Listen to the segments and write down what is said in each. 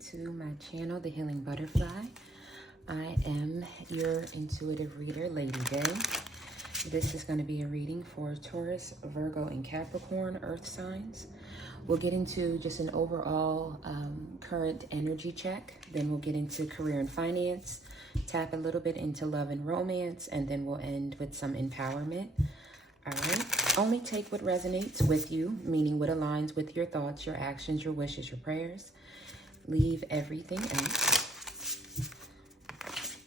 to my channel, The Healing Butterfly. I am your intuitive reader, Lady Day. This is going to be a reading for Taurus, Virgo, and Capricorn earth signs. We'll get into just an overall current energy check. Then we'll get into career and finance, tap a little bit into love and romance, and then we'll end with some empowerment. All right. Only take what resonates with you, meaning what aligns with your thoughts, your actions, your wishes, your prayers. Leave everything else.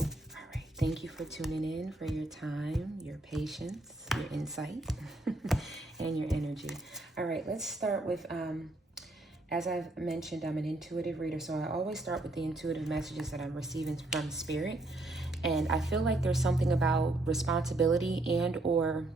All right. Thank you for tuning in, for your time, your patience, your insight, and your energy. All right. Let's start with, as I've mentioned, I'm an intuitive reader, so I always start with the intuitive messages that I'm receiving from Spirit. And I feel like there's something about responsibility and or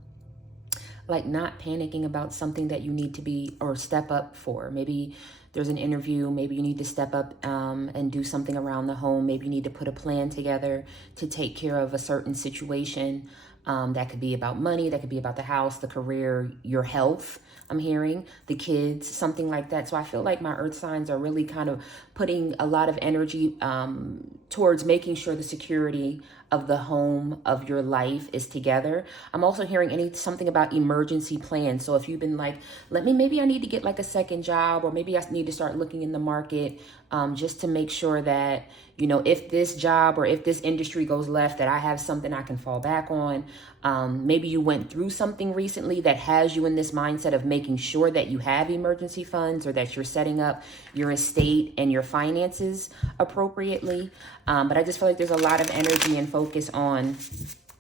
like not panicking about something that you need to be or step up for. Maybe there's an interview, maybe you need to step up and do something around the home. Maybe you need to put a plan together to take care of a certain situation. That could be about money, that could be about the house, the career, your health, I'm hearing, the kids, something like that. So I feel like my earth signs are really kind of putting a lot of energy towards making sure the security of the home of your life is together. I'm also hearing something about emergency plans. So if you've been like, maybe I need to get like a second job, or maybe I need to start looking in the market just to make sure that, you know, if this job or if this industry goes left, that I have something I can fall back on. Maybe you went through something recently that has you in this mindset of making sure that you have emergency funds, or that you're setting up your estate and your finances appropriately. But I just feel like there's a lot of energy and focus on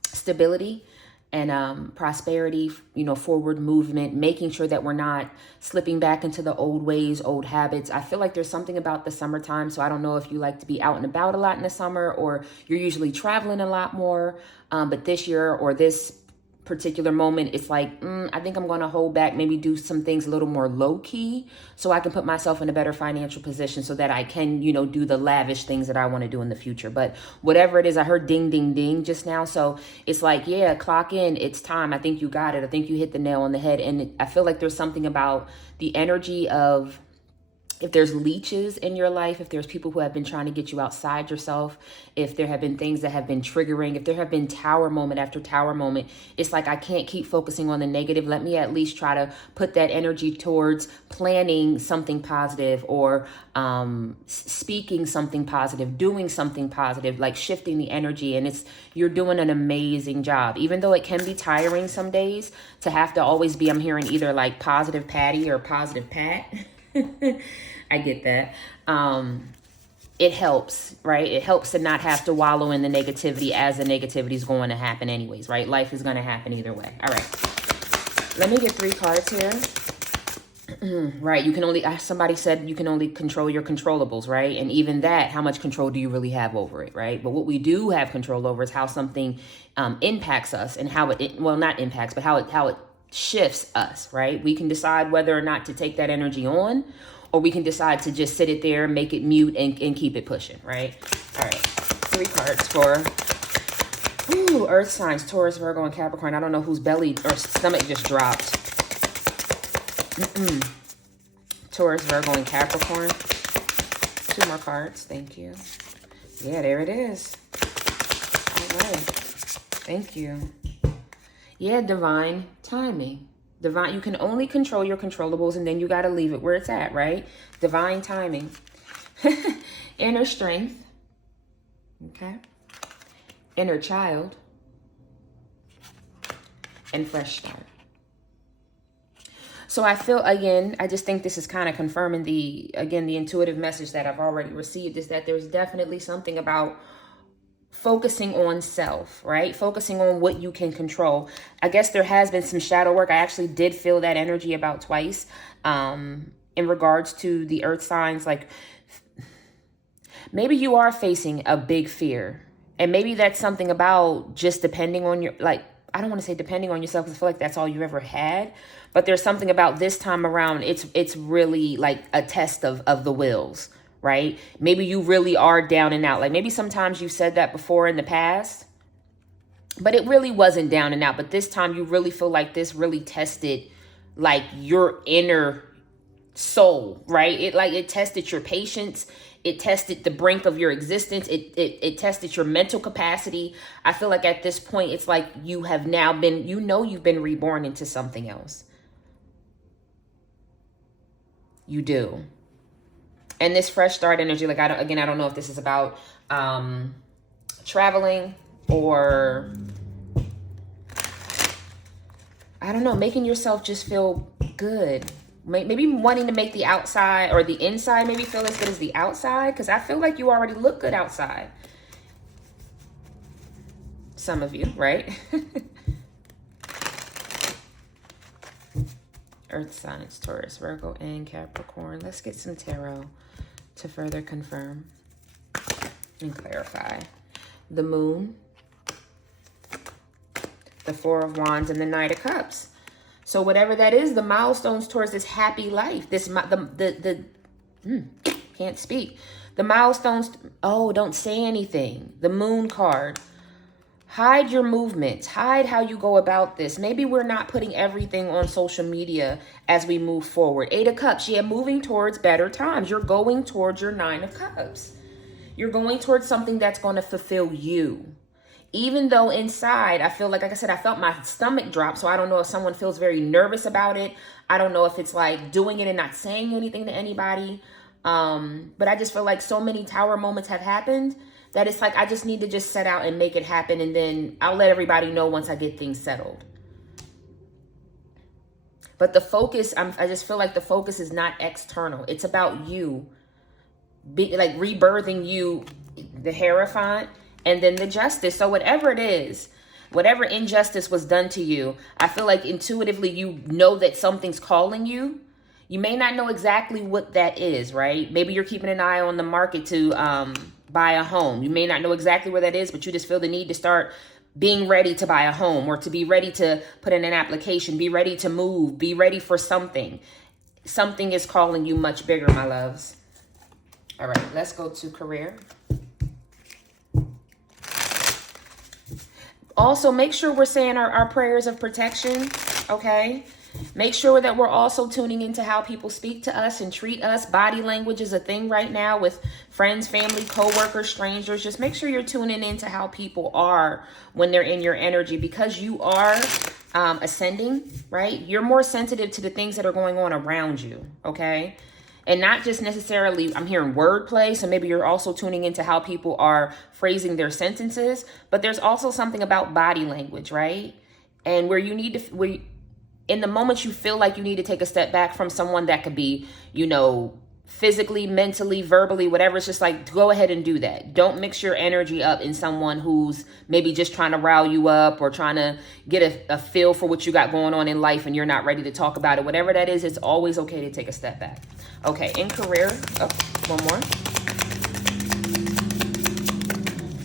stability and prosperity, you know, forward movement, making sure that we're not slipping back into the old ways, old habits. I feel like there's something about the summertime. So I don't know if you like to be out and about a lot in the summer, or you're usually traveling a lot more. But this year or this particular moment, it's like, I think I'm going to hold back, maybe do some things a little more low key so I can put myself in a better financial position so that I can, you know, do the lavish things that I want to do in the future. But whatever it is, I heard ding, ding, ding just now. So it's like, yeah, clock in. It's time. I think you got it. I think you hit the nail on the head. And I feel like there's something about the energy of, if there's leeches in your life, if there's people who have been trying to get you outside yourself, if there have been things that have been triggering, if there have been tower moment after tower moment, it's like, I can't keep focusing on the negative. Let me at least try to put that energy towards planning something positive, or speaking something positive, doing something positive, like shifting the energy. And you're doing an amazing job, even though it can be tiring some days to have to always be, I'm hearing either like positive Patty or positive Pat. I get that. It helps, right? It helps to not have to wallow in the negativity, as the negativity is going to happen anyways, right? Life is going to happen either way. All right. Let me get 3 cards here. Right. You can only, somebody said you can only control your controllables, right? And even that, how much control do you really have over it, right? But what we do have control over is how something impacts us, and how it, well, not impacts, but how it shifts us, right? We can decide whether or not to take that energy on, or we can decide to just sit it there, make it mute, and keep it pushing, right? All right, 3 cards for earth signs, Taurus, Virgo, and Capricorn. I don't know whose belly or stomach just dropped. Taurus, Virgo, and Capricorn. 2 more cards, thank you. Yeah, there it is. All right, thank you. Yeah, divine timing. You can only control your controllables, and then you got to leave it where it's at, right? Divine timing. Inner strength. Okay. Inner child. And fresh start. So I feel, again, I just think this is kind of confirming the intuitive message that I've already received, is that there's definitely something about focusing on self, right? Focusing on what you can control. I guess there has been some shadow work. I actually did feel that energy about twice in regards to the earth signs. Like, maybe you are facing a big fear, and maybe that's something about just depending on your, like, I don't want to say depending on yourself, because I feel like that's all you've ever had. But there's something about this time around. It's really like a test of the wills, right? Maybe you really are down and out. Like, maybe sometimes you said that before in the past, but it really wasn't down and out. But this time you really feel like this really tested like your inner soul, right? It tested your patience. It tested the brink of your existence. It tested your mental capacity. I feel like at this point, it's like you have now been, you've been reborn into something else. You do. And this fresh start energy, like, I don't know if this is about traveling or, I don't know, making yourself just feel good. Maybe wanting to make the outside or the inside maybe feel as good as the outside, because I feel like you already look good outside. Some of you, right? Earth signs, Taurus, Virgo, and Capricorn. Let's get some tarot to further confirm and clarify. The Moon, the Four of Wands, and the Knight of Cups. So whatever that is, the milestones towards this happy life, can't speak. The milestones, oh, don't say anything. The Moon card. Hide your movements. Hide how you go about this. Maybe we're not putting everything on social media as we move forward. Eight of Cups, yeah, moving towards better times. You're going towards your Nine of Cups. You're going towards something that's going to fulfill you. Even though inside, I feel like I said, I felt my stomach drop. So I don't know if someone feels very nervous about it. I don't know if it's like doing it and not saying anything to anybody. But I just feel like so many tower moments have happened that it's like I just need to just set out and make it happen. And then I'll let everybody know once I get things settled. But the focus, I just feel like the focus is not external. It's about you. Like rebirthing you, the Hierophant, and then the Justice. So whatever it is, whatever injustice was done to you, I feel like intuitively you know that something's calling you. You may not know exactly what that is, right? Maybe you're keeping an eye on the market to buy a home. You may not know exactly where that is, but you just feel the need to start being ready to buy a home, or to be ready to put in an application, be ready to move, be ready for something. Something is calling you much bigger, my loves. All right, let's go to career. Also, make sure we're saying our prayers of protection, okay? Make sure that we're also tuning into how people speak to us and treat us. Body language is a thing right now with friends, family, co-workers, strangers. Just make sure you're tuning into how people are when they're in your energy, because you are ascending, right? You're more sensitive to the things that are going on around you, okay? And not just necessarily, I'm hearing wordplay, so maybe you're also tuning into how people are phrasing their sentences, but there's also something about body language, right? And where you need to, in the moment you feel like you need to take a step back from someone that could be, physically, mentally, verbally, whatever, it's just like, go ahead and do that. Don't mix your energy up in someone who's maybe just trying to rile you up or trying to get a feel for what you got going on in life and you're not ready to talk about it. Whatever that is, it's always okay to take a step back. Okay, in career, one more.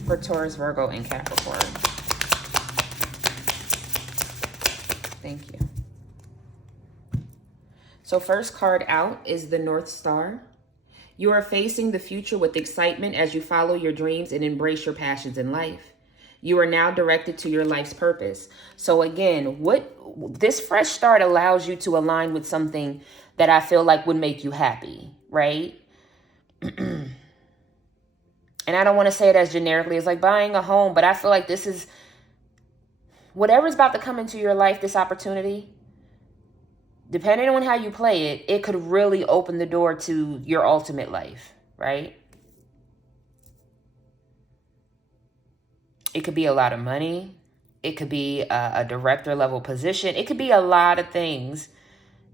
For Taurus, Virgo, and Capricorn. Thank you. So first card out is the North Star. You are facing the future with excitement as you follow your dreams and embrace your passions in life. You are now directed to your life's purpose. So again, what this fresh start allows you to align with something that I feel like would make you happy, right? And I don't want to say it as generically as like buying a home, but I feel like this is whatever's about to come into your life, this opportunity, depending on how you play it, it could really open the door to your ultimate life, right? It could be a lot of money. It could be a director level position. It could be a lot of things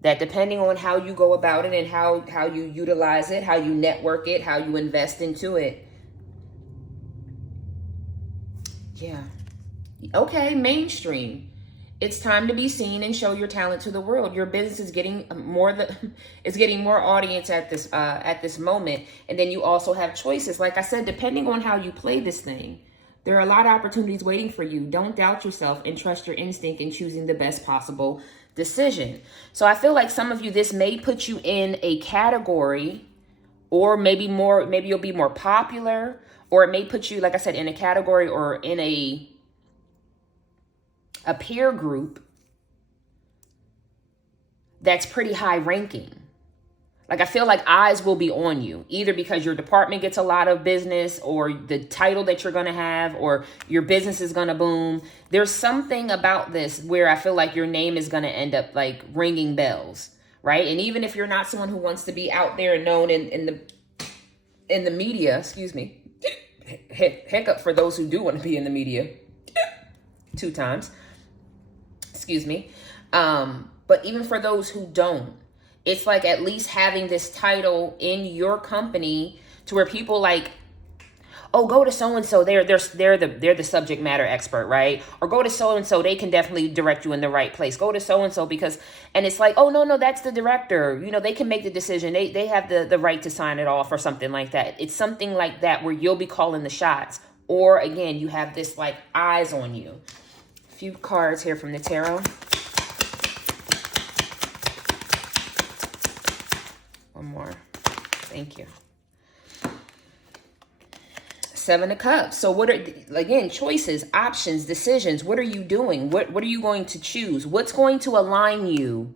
that, depending on how you go about it and how you utilize it, how you network it, how you invest into it. Yeah. Okay, mainstream. It's time to be seen and show your talent to the world. Your business is getting more audience at this moment. And then you also have choices. Like I said, depending on how you play this thing, there are a lot of opportunities waiting for you. Don't doubt yourself and trust your instinct in choosing the best possible decision. So I feel like some of you, this may put you in a category, or maybe you'll be more popular, or it may put you, like I said, in a category or in a peer group that's pretty high ranking. Like, I feel like eyes will be on you, either because your department gets a lot of business, or the title that you're going to have, or your business is going to boom. There's something about this where I feel like your name is going to end up like ringing bells, right? And even if you're not someone who wants to be out there and known in the media, excuse me, hiccup for those who do want to be in the media, 2 times, excuse me. But even for those who don't, it's like at least having this title in your company to where people like, oh, go to so-and-so, they're the subject matter expert, right? Or go to so-and-so, they can definitely direct you in the right place. Go to so-and-so because, and it's like, oh, no, that's the director. You know, they can make the decision. They have the right to sign it off or something like that. It's something like that where you'll be calling the shots. Or again, you have this like eyes on you. A few cards here from the tarot. More. Thank you. 7 of Cups. So what are, again, choices, options, decisions. What are you doing? What are you going to choose? What's going to align you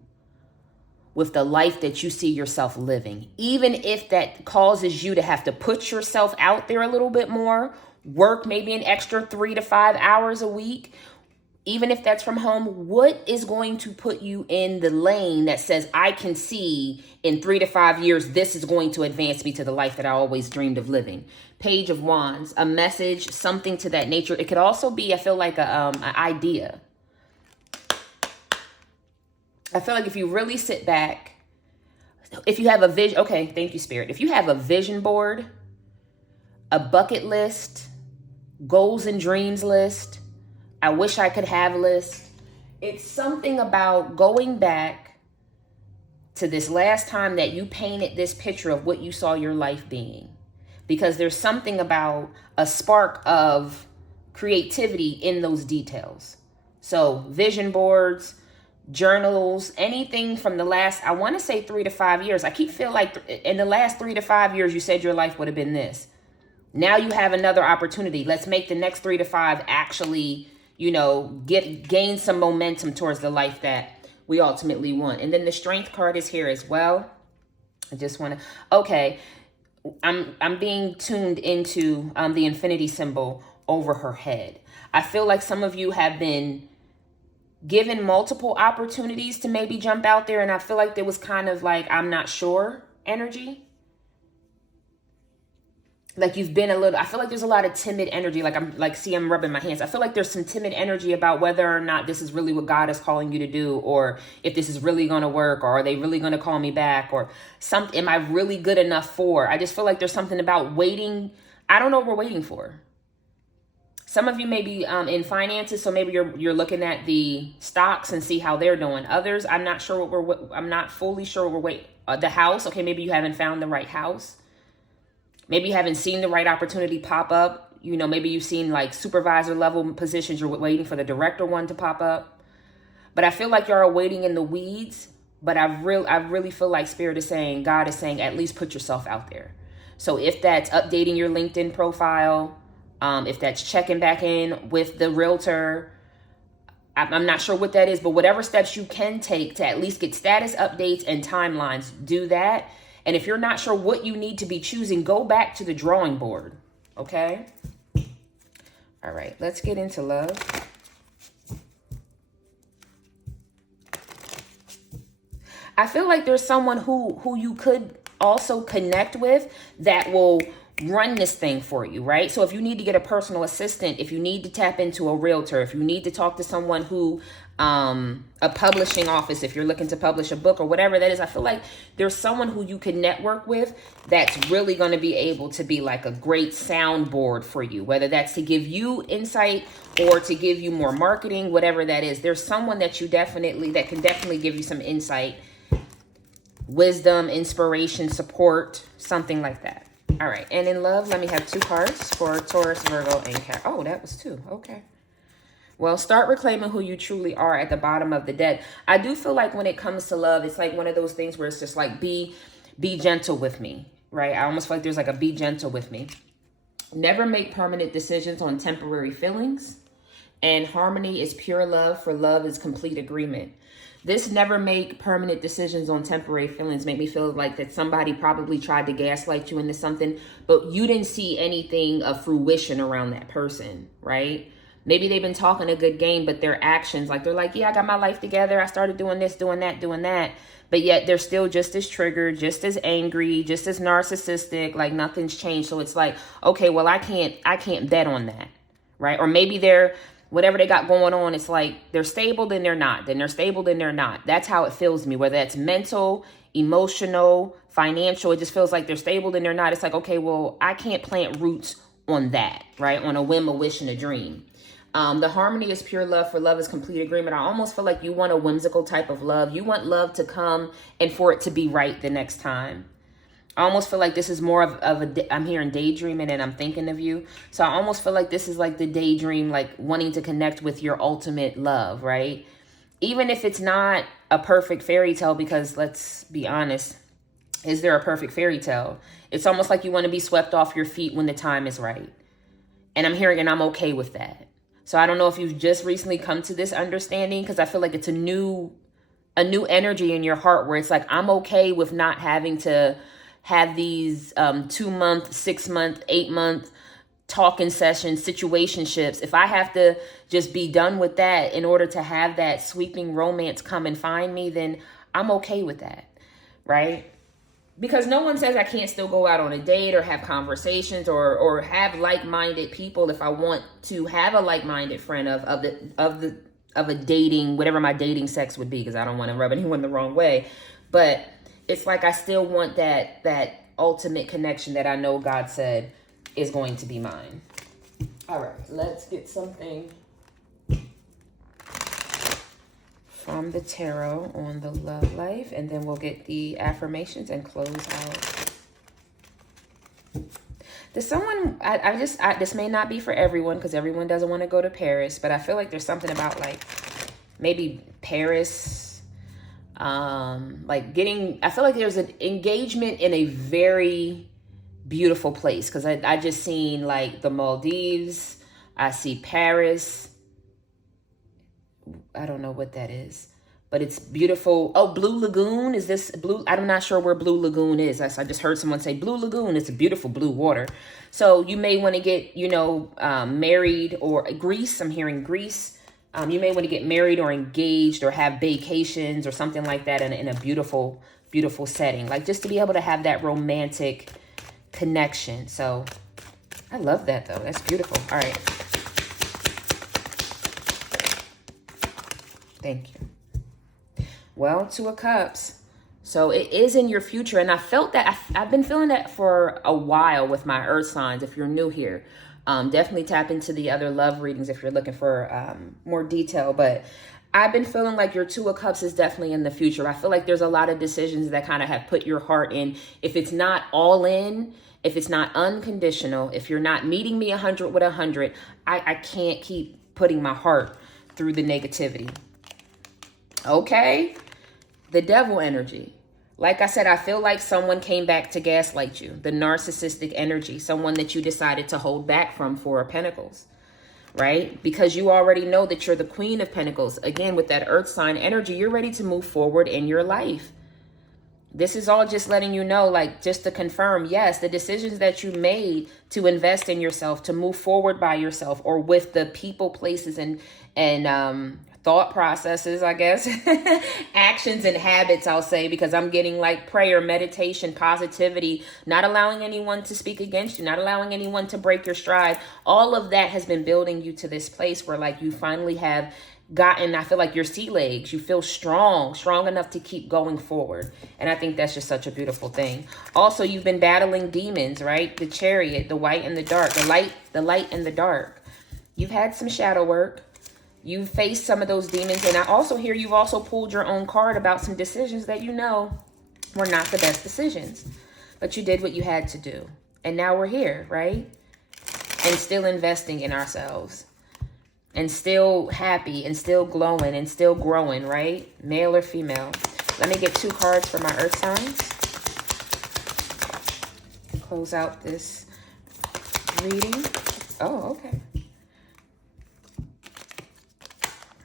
with the life that you see yourself living? Even if that causes you to have to put yourself out there a little bit more, work maybe an extra 3 to 5 hours a week. Even if that's from home, what is going to put you in the lane that says, I can see in 3 to 5 years, this is going to advance me to the life that I always dreamed of living? Page of Wands, a message, something to that nature. It could also be, I feel like an idea. I feel like if you really sit back, if you have a vision, okay, thank you, Spirit. If you have a vision board, a bucket list, goals and dreams list, I wish I could have list. It's something about going back to this last time that you painted this picture of what you saw your life being. Because there's something about a spark of creativity in those details. So vision boards, journals, anything from the last, I want to say 3 to 5 years. I keep feeling like in the last 3 to 5 years, you said your life would have been this. Now you have another opportunity. Let's make the next 3 to 5 actually, you know, gain some momentum towards the life that we ultimately want. And then the Strength card is here as well. I just want to, okay, I'm being tuned into the infinity symbol over her head. I feel like some of you have been given multiple opportunities to maybe jump out there, and I feel like there was kind of like, I'm not sure energy. Like you've been a little, I feel like there's a lot of timid energy. Like I'm rubbing my hands. I feel like there's some timid energy about whether or not this is really what God is calling you to do, or if this is really going to work, or are they really going to call me back, or something, am I really good enough for? I just feel like there's something about waiting. I don't know what we're waiting for. Some of you may be in finances, so maybe you're looking at the stocks and see how they're doing. Others, I'm not sure I'm not fully sure what we're waiting. The house, okay, maybe you haven't found the right house. Maybe you haven't seen the right opportunity pop up. You know, maybe you've seen like supervisor level positions. You're waiting for the director one to pop up. But I feel like you're waiting in the weeds. But I really feel like Spirit is saying, God is saying, at least put yourself out there. So if that's updating your LinkedIn profile, if that's checking back in with the realtor, I'm not sure what that is, but whatever steps you can take to at least get status updates and timelines, do that. And if you're not sure what you need to be choosing, go back to the drawing board, okay? All right, let's get into love. I feel like there's someone who you could also connect with that will run this thing for you, right? So if you need to get a personal assistant, if you need to tap into a realtor, if you need to talk to someone who, a publishing office, if you're looking to publish a book or whatever that is, I feel like there's someone who you can network with that's really going to be able to be like a great soundboard for you, whether that's to give you insight or to give you more marketing, whatever that is. There's someone that can definitely give you some insight, wisdom, inspiration, support, something like that. All right. And in love, let me have 2 cards for Taurus, Virgo, and Cap. Oh, that was 2. Okay. Well, start reclaiming who you truly are at the bottom of the deck. I do feel like when it comes to love, it's like one of those things where it's just like, be gentle with me, right? I almost feel like there's like a be gentle with me. Never make permanent decisions on temporary feelings. And harmony is pure love, for love is complete agreement. This never make permanent decisions on temporary feelings make me feel like that somebody probably tried to gaslight you into something, but you didn't see anything of fruition around that person, right? Maybe they've been talking a good game, but their actions, like they're like, yeah, I got my life together. I started doing this, doing that, doing that. But yet they're still just as triggered, just as angry, just as narcissistic, like nothing's changed. So it's like, okay, well, I can't bet on that, right? Or maybe they're, whatever they got going on, it's like they're stable, then they're not. Then they're stable, then they're not. That's how it feels to me, whether that's mental, emotional, financial. It just feels like they're stable, then they're not. It's like, okay, well, I can't plant roots on that, right? On a whim, a wish, and a dream. The harmony is pure love, for love is complete agreement. I almost feel like you want a whimsical type of love. You want love to come and for it to be right the next time. I almost feel like this is more of a, I'm hearing daydreaming and I'm thinking of you. So I almost feel like this is like the daydream, like wanting to connect with your ultimate love, right? Even if it's not a perfect fairy tale, because let's be honest, is there a perfect fairy tale? It's almost like you want to be swept off your feet when the time is right. And I'm hearing, and I'm okay with that. So I don't know if you've just recently come to this understanding, because I feel like it's a new energy in your heart where it's like, I'm okay with not having to have these 2-month, 6-month, 8-month talking sessions, situationships. If I have to just be done with that in order to have that sweeping romance come and find me, then I'm okay with that, right? Because no one says I can't still go out on a date or have conversations or have like-minded people if I want to have a like-minded friend of a dating, whatever my dating sex would be, because I don't want to rub anyone the wrong way. But it's like I still want that ultimate connection that I know God said is going to be mine. All right, let's get something from the tarot on the love life, and then we'll get the affirmations and close out. There's someone, this may not be for everyone because everyone doesn't want to go to Paris, but I feel like there's something about like maybe Paris, like getting, I feel like there's an engagement in a very beautiful place, because I just seen like the Maldives, I see Paris. I don't know what that is, but it's beautiful. Oh, Blue Lagoon. Is this blue? I'm not sure where Blue Lagoon is. I just heard someone say Blue Lagoon. It's a beautiful blue water. So you may want to get, married, or Greece. I'm hearing Greece. You may want to get married or engaged or have vacations or something like that in a beautiful, beautiful setting. Like just to be able to have that romantic connection. So I love that though. That's beautiful. All right. Thank you. Well, Two of Cups. So it is in your future. And I felt that, I've been feeling that for a while with my earth signs. If you're new here, definitely tap into the other love readings if you're looking for more detail. But I've been feeling like your Two of Cups is definitely in the future. I feel like there's a lot of decisions that kind of have put your heart in. If it's not all in, if it's not unconditional, if you're not meeting me 100 with 100, I can't keep putting my heart through the negativity. Okay, the devil energy. Like I said, I feel like someone came back to gaslight you. The narcissistic energy, someone that you decided to hold back from Four of Pentacles, right? Because you already know that you're the Queen of Pentacles. Again, with that earth sign energy, you're ready to move forward in your life. This is all just letting you know, like, just to confirm, yes, the decisions that you made to invest in yourself, to move forward by yourself or with the people, places, and thought processes, I guess, actions and habits, I'll say, because I'm getting like prayer, meditation, positivity, not allowing anyone to speak against you, not allowing anyone to break your stride. All of that has been building you to this place where like you finally have gotten, I feel like your sea legs, you feel strong enough to keep going forward. And I think that's just such a beautiful thing. Also, you've been battling demons, right? The Chariot, the white and the dark, the light and the dark. You've had some shadow work. You've faced some of those demons. And I also hear you've also pulled your own card about some decisions that you know were not the best decisions. But you did what you had to do. And now we're here, right? And still investing in ourselves. And still happy and still glowing and still growing, right? Male or female. Let me get 2 cards for my earth signs. Close out this reading. Oh, okay.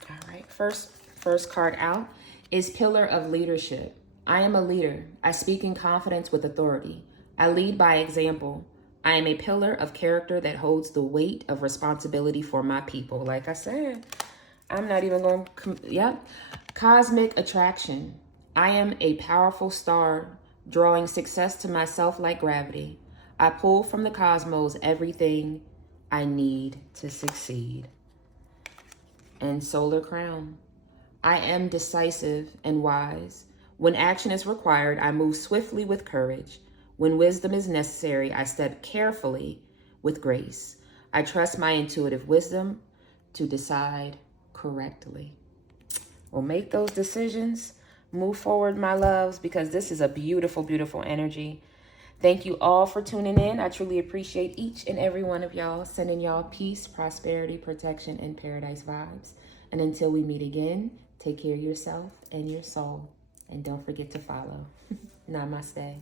All right. First card out is pillar of leadership. I am a leader. I speak in confidence with authority. I lead by example. I am a pillar of character that holds the weight of responsibility for my people. Like I said, I'm not even going to, yep. Cosmic attraction. I am a powerful star, drawing success to myself like gravity. I pull from the cosmos everything I need to succeed. And solar crown. I am decisive and wise. When action is required, I move swiftly with courage. When wisdom is necessary, I step carefully with grace. I trust my intuitive wisdom to decide correctly. Well, make those decisions. Move forward, my loves, because this is a beautiful, beautiful energy. Thank you all for tuning in. I truly appreciate each and every one of y'all. Sending y'all peace, prosperity, protection, and paradise vibes. And until we meet again, take care of yourself and your soul. And don't forget to follow. Namaste.